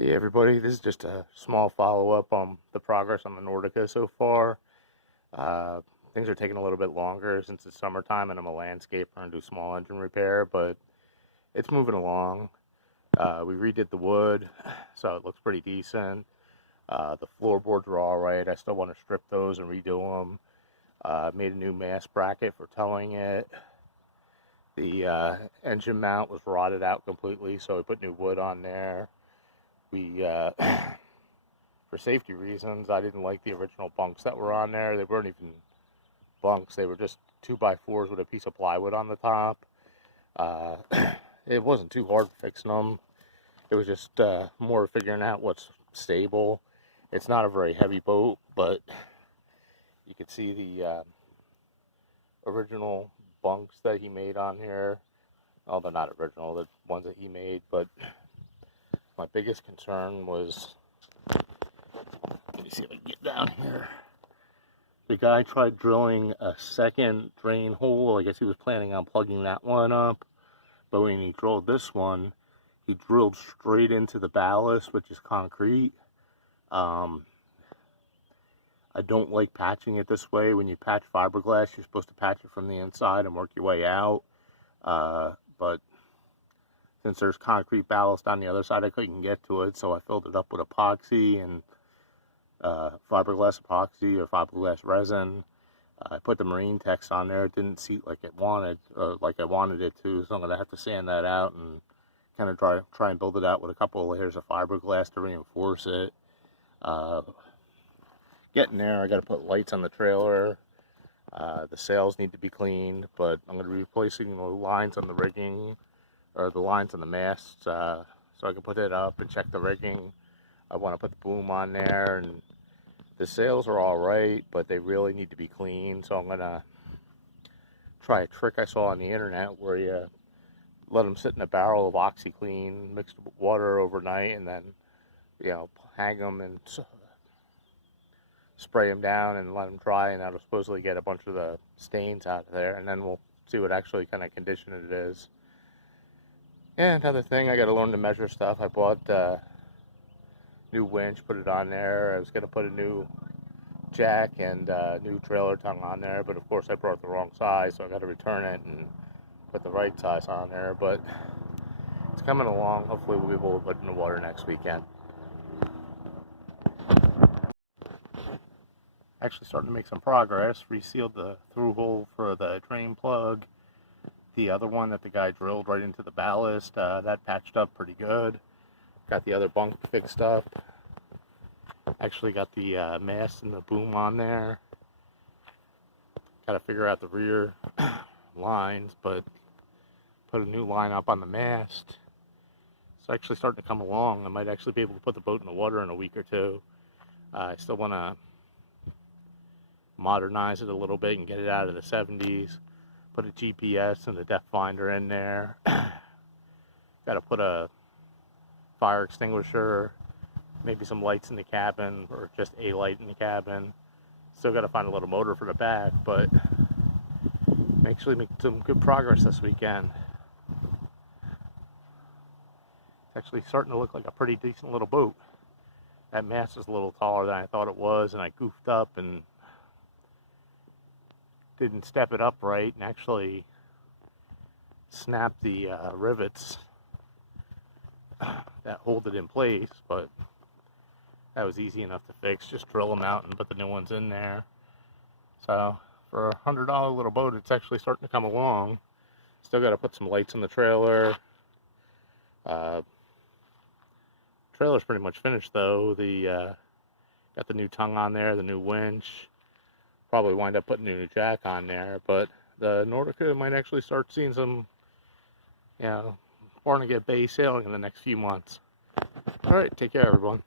Hey everybody, this is just a small follow-up on the progress on the Nordica so far. Uh, Things are taking a little bit longer since it's summertime and I'm a landscaper and do small engine repair, but it's moving along. We redid the wood, so it looks pretty decent. The floorboards are all right. I still want to strip those and redo them. Made a new mast bracket for towing it. The engine mount was rotted out completely, so we put new wood on there. We For safety reasons, I didn't like the original bunks that were on there. They weren't even bunks. They were just 2x4s with a piece of plywood on the top. Uh, it wasn't too hard fixing them. It was just more figuring out what's stable. It's not a very heavy boat, but you can see the original bunks that he made on here. Oh, they're not original, the ones that he made, but my biggest concern was, let me see if I can get down here. The guy tried drilling a second drain hole. I guess he was planning on plugging that one up. But when he drilled this one, he drilled straight into the ballast, which is concrete. I don't like patching it this way. When you patch fiberglass, you're supposed to patch it from the inside and work your way out. But since there's concrete ballast on the other side, I couldn't get to it, so I filled it up with epoxy and fiberglass epoxy or fiberglass resin. I put the marine text on there. It didn't seat like I wanted it to, so I'm gonna have to sand that out and kind of try and build it out with a couple of layers of fiberglass to reinforce it. Getting there, I got to put lights on the trailer. The sails need to be cleaned, but I'm going to be replacing the lines on the rigging, or the lines on the masts, so I can put it up and check the rigging. I want to put the boom on there, and the sails are all right, but they really need to be cleaned. So I'm going to try a trick I saw on the internet where you let them sit in a barrel of OxyClean mixed with water overnight, and then, hang them and spray them down and let them dry, and that'll supposedly get a bunch of the stains out of there, and then we'll see what actually kind of condition it is. And another thing, I got to learn to measure stuff. I bought new winch, put it on there. I was going to put a new jack and new trailer tongue on there, but of course I brought the wrong size, so I got to return it and put the right size on there. But it's coming along. Hopefully we'll be able to put it in the water next weekend. Actually starting to make some progress. Resealed the through hole for the drain plug. The other one that the guy drilled right into the ballast, that patched up pretty good. Got the other bunk fixed up. Actually got the mast and the boom on there. Got to figure out the rear lines, but put a new line up on the mast. It's actually starting to come along. I might actually be able to put the boat in the water in a week or two. I still want to modernize it a little bit and get it out of the 70s. Put a GPS and a depth finder in there. Got to put a fire extinguisher, maybe some lights in the cabin, or just a light in the cabin. Still got to find a little motor for the back, but actually make some good progress this weekend. It's actually starting to look like a pretty decent little boat. That mast is a little taller than I thought it was, and I goofed up and didn't step it up right and actually snapped the rivets that hold it in place, but that was easy enough to fix. Just drill them out and put the new ones in there. So for a $100 little boat, it's actually starting to come along. Still got to put some lights on the trailer. Trailer's pretty much finished though. Got the new tongue on there, the new winch. Probably wind up putting a new jack on there, but the Nordica might actually start seeing some, Barnegat Bay sailing in the next few months. All right, take care, everyone.